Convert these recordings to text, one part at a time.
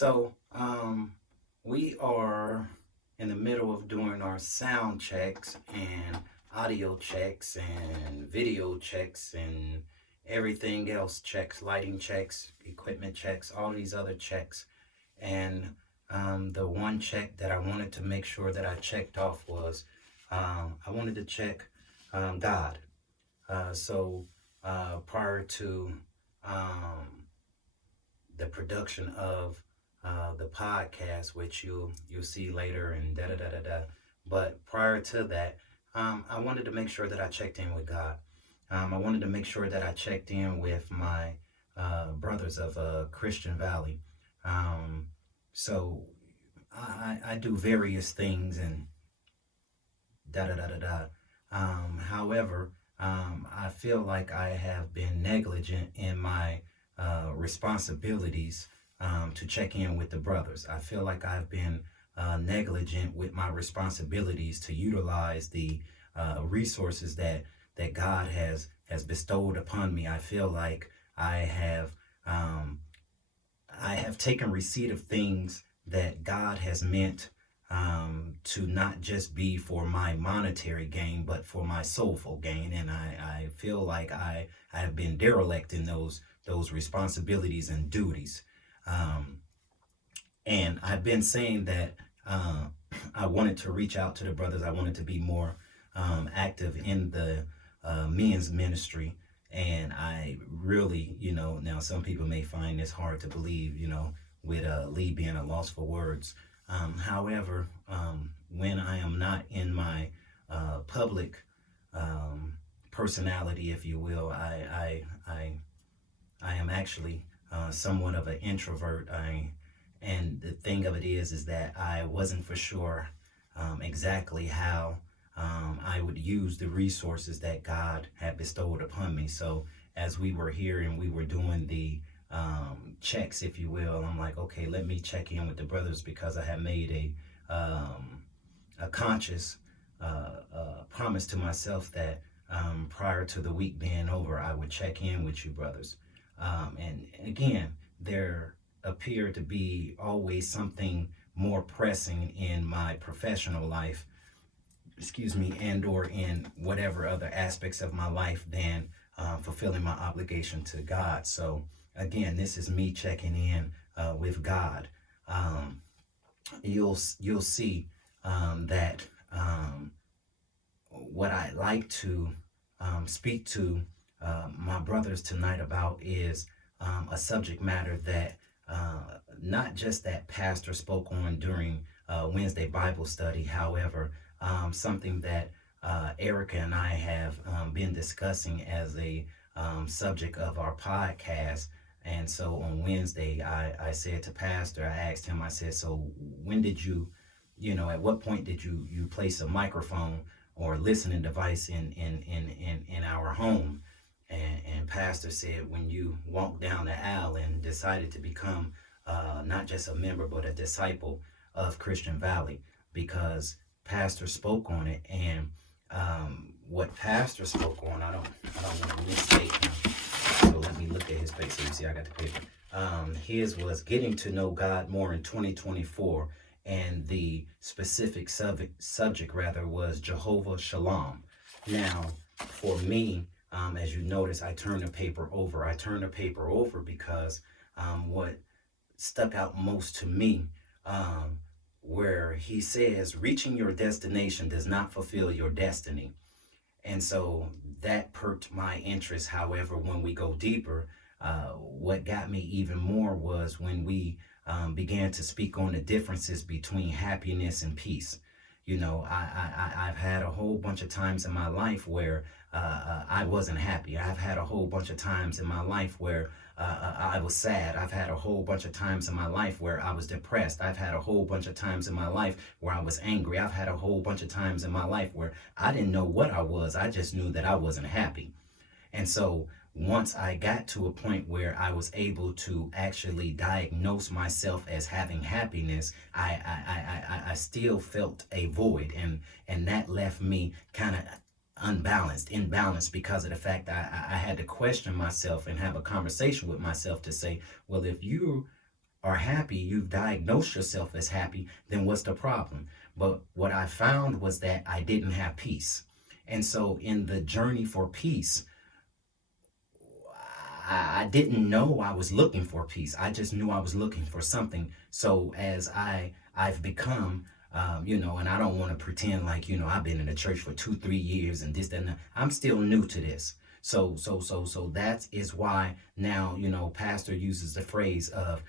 So, we are in the middle of doing our sound checks and audio checks and video checks and everything else checks, lighting checks, equipment checks, all these other checks. And the one check that I wanted to make sure that I checked off was I wanted to check God. Prior to um, the production of the podcast, which you'll see later and da da da da da. But prior to that, I wanted to make sure that I checked in with God. I wanted to make sure that I checked in with my brothers of Christian Valley. Um, so I do various things and da da da da da. However, I feel like I have been negligent in my responsibilities to check in with the brothers. I feel like I've been negligent with my responsibilities to utilize the resources that God has bestowed upon me. I feel like um, I have taken receipt of things that God has meant to not just be for my monetary gain, but for my soulful gain. And I feel like I have been derelict in those responsibilities and duties. Um, and I've been saying that I wanted to reach out to the brothers. I wanted to be more active in the men's ministry. And I really, now some people may find this hard to believe, with Lee being a loss for words. However, when I am not in my public personality, if you will, I am actually somewhat of an introvert. And the thing of it is that I wasn't for sure exactly how I would use the resources that God had bestowed upon me. So as we were here and we were doing the checks, if you will, I'm like, okay, let me check in with the brothers because I had made a conscious promise to myself that prior to the week being over, I would check in with you brothers. And again, there appeared to be always something more pressing in my professional life, excuse me, and or in whatever other aspects of my life than fulfilling my obligation to God. So again, this is me checking in with God. Um, you'll see that what I like to speak to my brothers tonight about is a subject matter that not just that pastor spoke on during Wednesday Bible study, however, something that Erica and I have been discussing as a subject of our podcast. And so on Wednesday, I said to Pastor, I asked him, I said, so when did you, at what point did you place a microphone or listening device in our home? And Pastor said, when you walked down the aisle and decided to become not just a member, but a disciple of Christian Valley, because Pastor spoke on it. And what Pastor spoke on, I don't want to misstate him. So let me look at his face so you see I got the paper. His was getting to know God more in 2024, and the specific subject rather was Jehovah Shalom. Now, for me, as you notice, I turned the paper over. I turned the paper over because what stuck out most to me, where he says, reaching your destination does not fulfill your destiny. And so that perked my interest. However, when we go deeper, what got me even more was when we began to speak on the differences between happiness and peace. I've had a whole bunch of times in my life where I wasn't happy. I've had a whole bunch of times in my life where I was sad. I've had a whole bunch of times in my life where I was depressed. I've had a whole bunch of times in my life where I was angry. I've had a whole bunch of times in my life where I didn't know what I was. I just knew that I wasn't happy. And so once I got to a point where I was able to actually diagnose myself as having happiness, I still felt a void, and that left me kind of imbalanced because of the fact that I had to question myself and have a conversation with myself to say, well, if you are happy, you've diagnosed yourself as happy, then what's the problem? But what I found was that I didn't have peace. And so in the journey for peace, I didn't know I was looking for peace. I just knew I was looking for something. So as I've become, and I don't want to pretend like, I've been in the church for 2, 3 years and this, that, and that. I'm still new to this. So that is why now, pastor uses the phrase of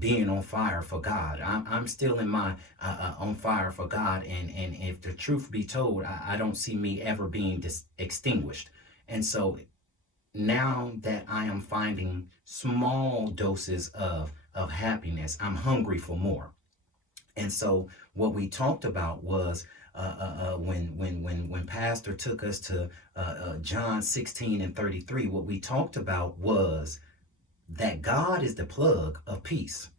being on fire for God. I'm still in my on fire for God. And if the truth be told, I don't see me ever being extinguished. And so now that I am finding small doses of happiness, I'm hungry for more. And so what we talked about was when Pastor took us to John 16:33. What we talked about was that God is the plug of peace.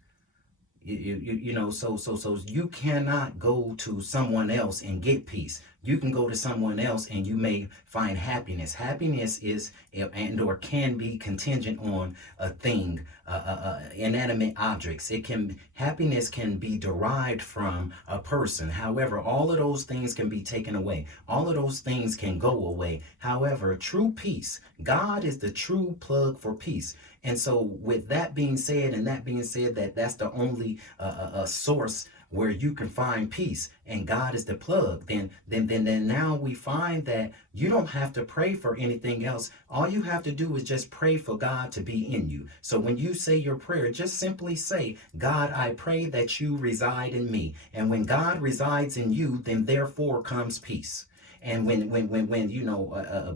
So you cannot go to someone else and get peace. You can go to someone else and you may find happiness. Happiness is and or can be contingent on a thing, inanimate objects. Happiness can be derived from a person. However, all of those things can be taken away. All of those things can go away. However, true peace, God is the true plug for peace. And so with that being said, that's the only source where you can find peace, and God is the plug, then now we find that you don't have to pray for anything else. All you have to do is just pray for God to be in you. So when you say your prayer, just simply say, God, I pray that you reside in me. And when God resides in you, then therefore comes peace. And when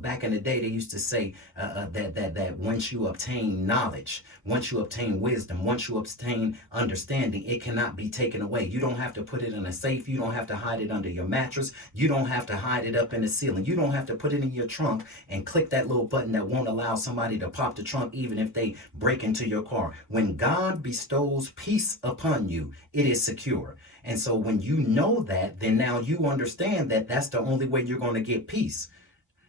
back in the day, they used to say that once you obtain knowledge, once you obtain wisdom, once you obtain understanding, it cannot be taken away. You don't have to put it in a safe. You don't have to hide it under your mattress. You don't have to hide it up in the ceiling. You don't have to put it in your trunk and click that little button that won't allow somebody to pop the trunk even if they break into your car. When God bestows peace upon you, it is secure. And so when you know that, then now you understand that that's the only way you're going to get peace.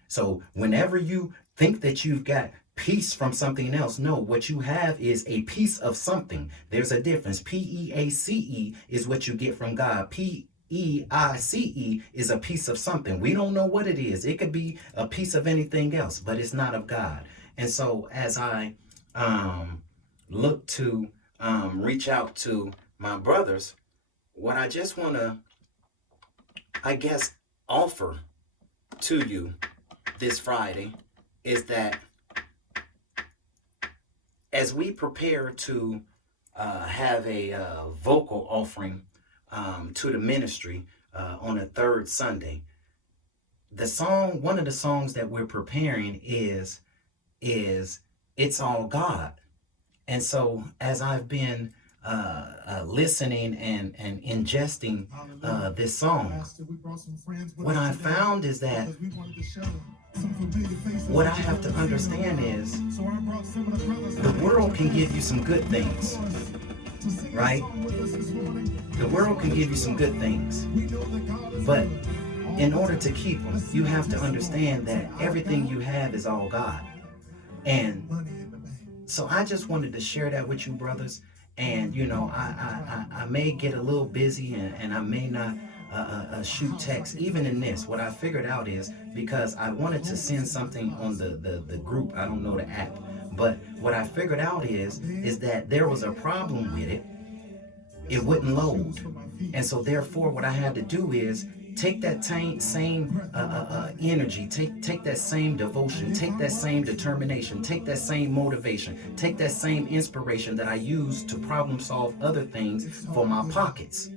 So whenever you think that you've got peace from something else, no, what you have is a piece of something. There's a difference. PEACE is what you get from God. PEICE is a piece of something. We don't know what it is. It could be a piece of anything else, but it's not of God. And so as I look to reach out to my brothers, what I just want to, offer to you this Friday is that as we prepare to have a vocal offering to the ministry on the third Sunday, one of the songs that we're preparing is It's All God. And so as I've been listening and ingesting this song, what I found is that what I have to understand is the world can give you some good things, right? The world can give you some good things, but in order to keep them, you have to understand that everything you have is all God. And so I just wanted to share that with you, brothers. And, I may get a little busy and I may not shoot text. Even in this, what I figured out is because I wanted to send something on the group. I don't know the app. But what I figured out is that there was a problem with it. It wouldn't load. And so therefore, what I had to do is take that same energy, take that same devotion, take that same determination, take that same motivation, take that same inspiration that I use to problem solve other things for my pockets,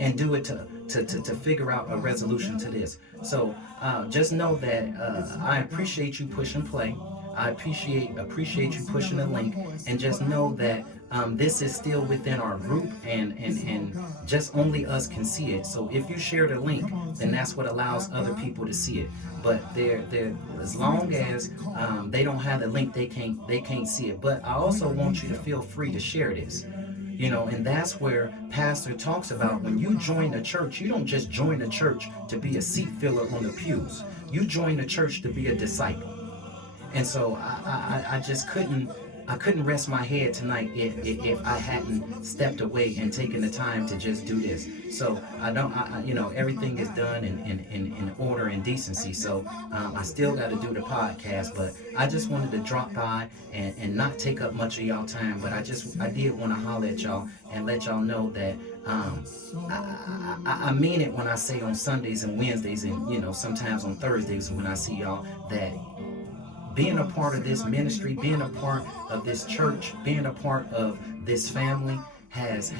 and do it to figure out a resolution to this. So just know that I appreciate you push and play. I appreciate you pushing the link, and just know that this is still within our group, and just only us can see it. So if you share the link, then that's what allows other people to see it. But they're as long as they don't have the link, they can't see it. But I also want you to feel free to share this. And that's where Pastor talks about when you join the church, you don't just join the church to be a seat filler on the pews. You join the church to be a disciple. And so I just couldn't I couldn't rest my head tonight if I hadn't stepped away and taken the time to just do this. So I don't, you know, everything is done in order and decency. So I still got to do the podcast, but I just wanted to drop by and not take up much of y'all time. But I did want to holler at y'all and let y'all know that I mean it when I say on Sundays and Wednesdays and, you know, sometimes on Thursdays when I see y'all, that being a part of this ministry, being a part of this church, being a part of this family has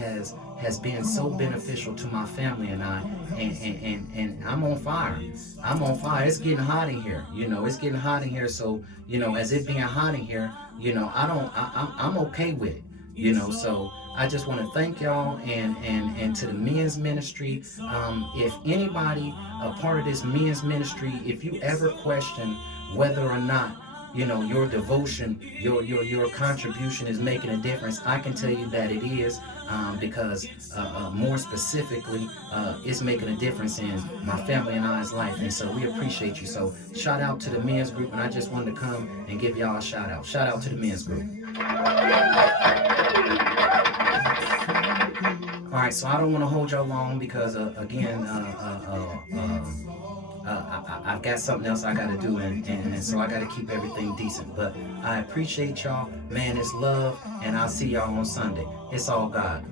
been so beneficial to my family and I, and I'm on fire. I'm on fire. It's getting hot in here. You know, it's getting hot in here. So, you know, as it being hot in here, you know, I'm okay with it. You know, so I just want to thank y'all and to the men's ministry. If anybody a part of this men's ministry, if you ever question whether or not, you know, your devotion, your contribution is making a difference, I can tell you that it is, because more specifically, it's making a difference in my family and I's life, and so we appreciate you. So shout out to the men's group, and I just wanted to come and give y'all a shout out. Shout out to the men's group. All right, so I don't want to hold y'all long because again, I've got something else I got to do, and so I got to keep everything decent. But I appreciate y'all, man. It's love, and I'll see y'all on Sunday. It's all God.